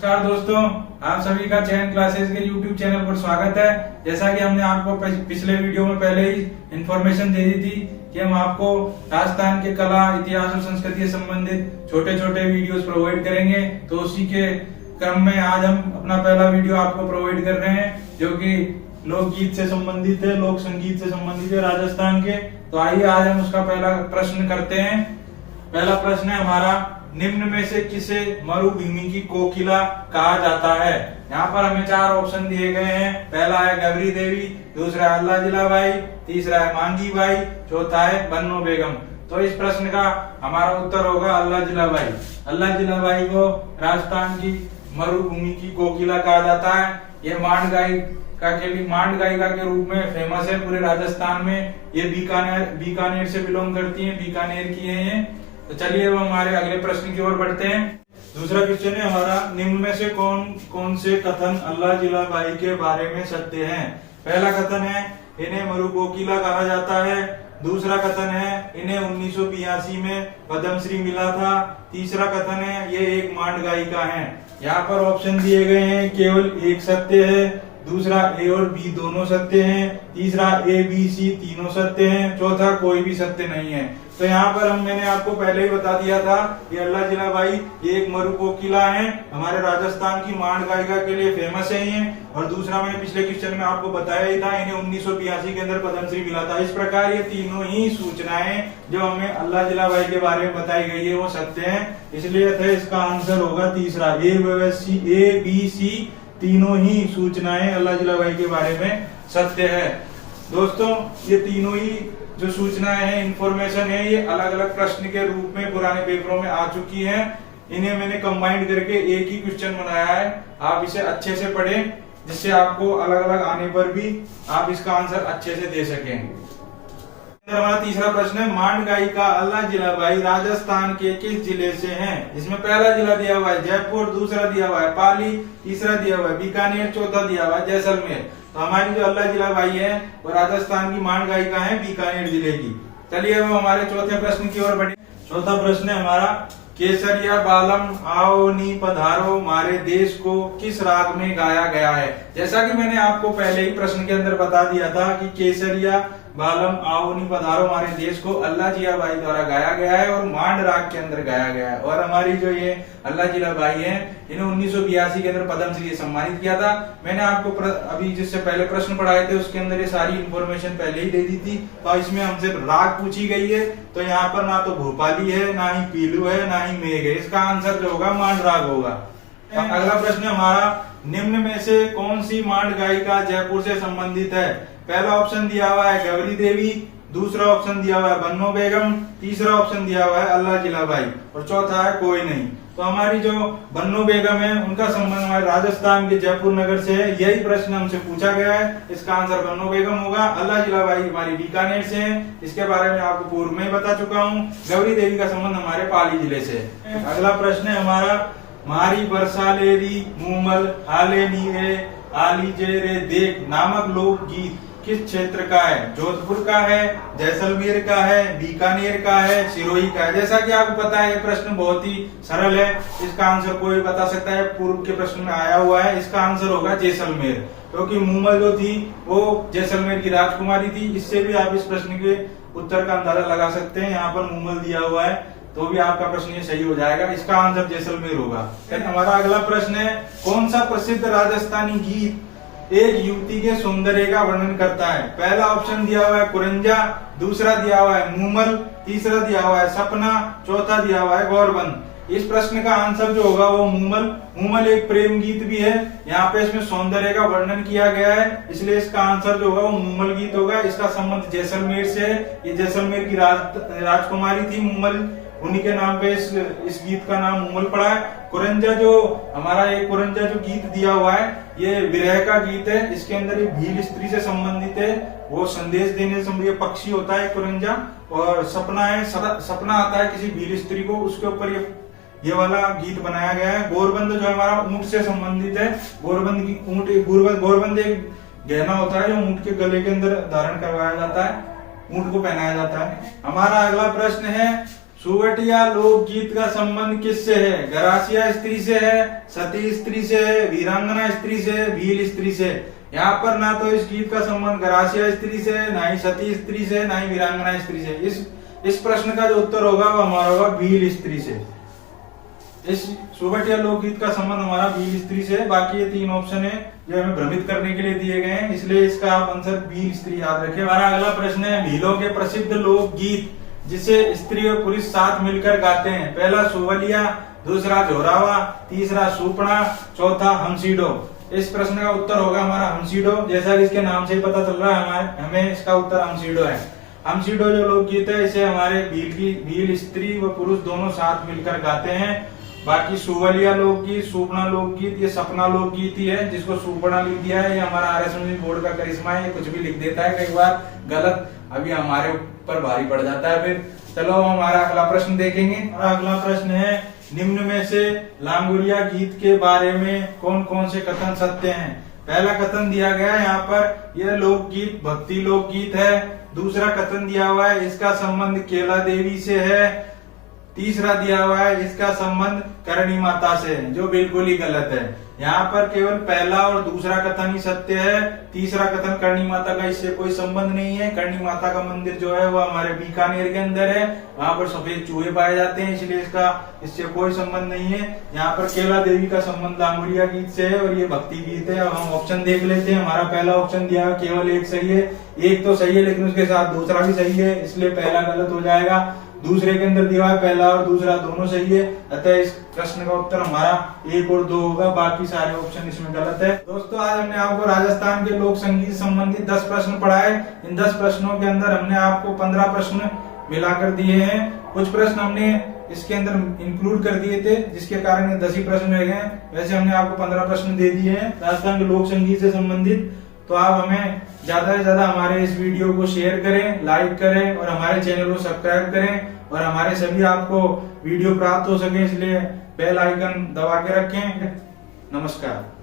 नमस्कार दोस्तों, आप सभी का चयन क्लासेस के YouTube चैनल पर स्वागत है। जैसा कि हमने आपको पिछले वीडियो में पहले ही इंफॉर्मेशन दे दी थी कि हम आपको राजस्थान के कला, इतिहास और संस्कृति से संबंधित छोटे छोटे वीडियोस प्रोवाइड करेंगे, तो उसी के क्रम में आज हम अपना पहला वीडियो आपको प्रोवाइड कर रहे हैं, जो कि लोकगीत से संबंधित है, लोक संगीत से संबंधित है राजस्थान के। तो आइए आज हम उसका पहला प्रश्न करते हैं। पहला प्रश्न है हमारा, निम्न में से किसे मरुभूमि की कोकिला कहा जाता है। यहाँ पर हमें चार ऑप्शन दिए गए हैं। पहला है गौरी देवी, दूसरा है अल्लाह जिलाबाई, तीसरा है मांगी बाई, चौथा है बन्नो बेगम। तो इस प्रश्न का हमारा उत्तर होगा अल्लाह जिलाबाई। अल्लाह जिलाबाई को राजस्थान की मरुभूमि की कोकिला कहा जाता है। ये मांड गायिका के रूप में फेमस है पूरे राजस्थान में। ये बीकानेर से बिलोंग करती है, बीकानेर की है ये। तो चलिए अब हमारे अगले प्रश्न की ओर बढ़ते हैं। दूसरा क्वेश्चन है हमारा, निम्न में से कौन कौन से कथन अल्लाह जिलाबाई के बारे में सत्य हैं। पहला कथन है इन्हें मरु कोकिला कहा जाता है। दूसरा कथन है इन्हें 1982 में पद्मश्री मिला था। तीसरा कथन है ये एक मांड गायिका है। यहाँ पर ऑप्शन दिए गए हैं, केवल एक सत्य है, दूसरा ए और बी दोनों सत्य हैं, तीसरा ए बी सी तीनों सत्य हैं, चौथा कोई भी सत्य नहीं है। तो यहाँ पर मैंने आपको पहले ही बता दिया था कि अल्लाह जिलाबाई ये एक मरु कोकिला है, हमारे राजस्थान की मांड गायिका के लिए फेमस है ये। और दूसरा मैंने पिछले क्वेश्चन में आपको बताया ही था, इन्हें 1982 के अंदर पद्मश्री मिला था। इस प्रकार ये तीनों ही सूचनाएं जो हमें अल्लाह जिलाबाई के बारे में बताई गई है वो सत्य है। इसलिए इसका आंसर होगा तीसरा, ए बी सी तीनों ही सूचनाएं अल्लाह जिलाबाई के बारे में सत्य है। दोस्तों, ये तीनों ही जो सूचनाएं हैं, इंफॉर्मेशन है, ये अलग अलग प्रश्न के रूप में पुराने पेपरों में आ चुकी हैं। इन्हें मैंने कंबाइंड करके एक ही क्वेश्चन बनाया है। आप इसे अच्छे से पढ़ें, जिससे आपको अलग अलग आने पर भी आप इसका आंसर अच्छे से दे सकें। हमारा तीसरा प्रश्न है, मांड गायिका अल्लाह जिलाबाई राजस्थान के किस जिले से हैं। इसमें पहला जिला दिया हुआ है जयपुर, दूसरा दिया हुआ है पाली, तीसरा दिया हुआ है बीकानेर, चौथा दिया हुआ है जैसलमेर। तो हमारी जो अल्लाह जिलाबाई है वो राजस्थान की मांड गायिका है, बीकानेर जिले की। चलिए अब हमारे चौथे प्रश्न की ओर बढ़े। चौथा प्रश्न है हमारा, केसरिया बालम आओ नी पधारो मारे देश को किस राग में गाया गया है। जैसा कि मैंने आपको पहले ही प्रश्न के अंदर बता दिया था कि केसरिया बालम आओ नी पधारो हमारे देश को अल्लाह जिलाबाई द्वारा गाया गया है और मांड राग के अंदर गाया गया है। और हमारी जो ये अल्लाह जिलाबाई है, इन्हें 1982 के अंदर पद्मश्री से सम्मानित किया था। मैंने आपको अभी जिससे पहले प्रश्न पढ़ाए थे उसके अंदर ये सारी इंफॉर्मेशन पहले ही दे दी थी। तो इसमें हमसे राग पूछी गई है, तो यहाँ पर ना तो भोपाली है, ना ही पीलू है, ना ही मेघ है। इसका आंसर जो होगा मांड राग होगा। अगला प्रश्न हमारा, निम्न में से कौन सी मांड गायिका जयपुर से संबंधित है। पहला ऑप्शन दिया हुआ है गौरी देवी, दूसरा ऑप्शन दिया हुआ है बन्नो बेगम, तीसरा ऑप्शन दिया हुआ है अल्लाह जिलाबाई और चौथा है कोई नहीं। तो हमारी जो बन्नो बेगम है उनका संबंध हमारे राजस्थान के जयपुर नगर से है। यही प्रश्न हमसे पूछा गया है, इसका आंसर बन्नो बेगम होगा। अल्लाह जिलाबाई हमारी बीकानेर से है, इसके बारे में आपको पूर्व में बता चुका हूँ। गौरी देवी का संबंध हमारे पाली जिले से है। अगला प्रश्न है हमारा, मारी बरसालेरी मूमल हाले नीरे आली जे रे देख नामक लोकगीत किस क्षेत्र का है। जोधपुर का है, जैसलमेर का है, बीकानेर का है, सिरोही का है। जैसा कि आपको पता है ये प्रश्न बहुत ही सरल है, इसका आंसर कोई बता सकता है, पूर्व के प्रश्न में आया हुआ है। इसका आंसर होगा जैसलमेर, क्योंकि मूमल जो थी वो जैसलमेर की राजकुमारी थी। इससे भी आप इस प्रश्न के उत्तर का अंदाजा लगा सकते हैं। यहाँ पर मूमल दिया हुआ है तो भी आपका प्रश्न ये सही हो जाएगा। इसका आंसर जैसलमेर होगा। हमारा अगला प्रश्न है, कौन सा प्रसिद्ध राजस्थानी गीत एक युवती के सौंदर्य का वर्णन करता है। पहला ऑप्शन दिया हुआ है कुरंजा, दूसरा दिया हुआ है मूमल, तीसरा दिया हुआ है सपना, चौथा दिया हुआ है गौरबंद। इस प्रश्न का आंसर जो होगा वो मूमल एक प्रेम गीत भी है। यहाँ पे इसमें सौंदर्य का वर्णन किया गया है, इसलिए इसका आंसर जो होगा वो मूमल गीत होगा। इसका संबंध जैसलमेर से है। ये जैसलमेर की राजकुमारी थी मूमल, उन्हीं के नाम पे इस गीत का नाम मूमल पड़ा है। कुरंजा जो हमारा एक कुरंजा जो गीत दिया हुआ है ये विरह का गीत है। इसके अंदर एक भील स्त्री से संबंधित है, वो संदेश देने से पक्षी होता है कुरंजा। और सपना है, सपना आता है किसी भील स्त्री को, उसके ऊपर ये वाला गीत बनाया गया है। गोरबंद जो हमारा ऊंट से संबंधित है। गोरबंद एक गहना होता है जो ऊंट के गले के अंदर धारण करवाया जाता है, ऊंट को पहनाया जाता है। हमारा अगला प्रश्न है, सुवटिया लोकगीत का संबंध किससे है? गरासिया स्त्री से है, सती स्त्री से है, वीरांगना स्त्री से है, भील स्त्री से। यहाँ पर ना तो इस गीत का संबंध गरासिया स्त्री से है, ना ही सती स्त्री से, ना ही वीरांगना स्त्री से। इस प्रश्न का जो उत्तर होगा वो हमारा होगा भील स्त्री से। इस सुवटिया लोकगीत का संबंध हमारा भील स्त्री से है। बाकी ये 3 ऑप्शन है जो हमें भ्रमित करने के लिए दिए गए हैं, इसलिए इसका आप आंसर भील स्त्री याद रखें। हमारा अगला प्रश्न है, भीलों के प्रसिद्ध लोकगीत जिसे स्त्री और पुरुष साथ मिलकर गाते हैं। पहला सुवलिया, दूसरा जोरावा, तीसरा सुपना, चौथा हमसीडो। इस प्रश्न का उत्तर होगा हमारा हमसीडो। जैसा कि इसके नाम से ही पता चल रहा है हमें इसका उत्तर हमसीडो है। हमसीडो जो लोकगीत है इसे हमारे भील स्त्री व पुरुष दोनों साथ मिलकर गाते हैं। बाकी सुवलिया लोकगीत, सुपना लोकगीत, ये सपना लोकगीत ही है, जिसको सुपना लिख दिया है। ये हमारा आरएसएमसी बोर्ड का करिश्मा है, ये कुछ भी लिख देता है कई बार गलत, अभी हमारे ऊपर भारी पड़ जाता है। फिर चलो हमारा अगला प्रश्न देखेंगे। हमारा अगला प्रश्न है, निम्न में से लांगुरिया गीत के बारे में कौन कौन से कथन सत्य हैं? पहला कथन दिया गया है यहाँ पर, यह लोकगीत भक्ति लोकगीत है। दूसरा कथन दिया हुआ है, इसका संबंध केला देवी से है। तीसरा दिया हुआ है, इसका संबंध करणी माता से है, जो बिल्कुल ही गलत है। यहाँ पर केवल पहला और दूसरा कथन ही सत्य है। तीसरा कथन करणी माता का इससे कोई संबंध नहीं है। करणी माता का मंदिर जो है वो हमारे बीकानेर के अंदर है, वहाँ पर सफेद चूहे पाए जाते हैं, इसलिए इससे कोई संबंध नहीं है। यहाँ पर केला देवी का संबंध लांगुरिया गीत से है और ये भक्ति गीत है। अब हम ऑप्शन देख लेते हैं। हमारा पहला ऑप्शन दिया है, केवल एक सही है। एक तो सही है लेकिन उसके साथ दूसरा भी सही है, इसलिए पहला गलत हो जाएगा। दूसरे के अंदर दिया है पहला और दूसरा दोनों सही है, अतः इस प्रश्न का उत्तर हमारा 1 और 2 होगा। बाकी सारे ऑप्शन इसमें गलत है। दोस्तों, आज हमने आपको राजस्थान के लोक संगीत संबंधित 10 प्रश्न पढ़ाए। इन 10 प्रश्नों के अंदर हमने आपको 15 प्रश्न मिलाकर दिए हैं। कुछ प्रश्न हमने इसके अंदर इंक्लूड कर दिए थे, जिसके कारण 10 ही प्रश्न रह गए। वैसे हमने आपको 15 प्रश्न दे दिए हैं राजस्थान के लोक संगीत से संबंधित। तो आप हमें ज्यादा से ज्यादा हमारे इस वीडियो को शेयर करें, लाइक करें और हमारे चैनल को सब्सक्राइब करें, और हमारे सभी आपको वीडियो प्राप्त हो सके इसलिए बेल आइकन दबा के रखें। नमस्कार।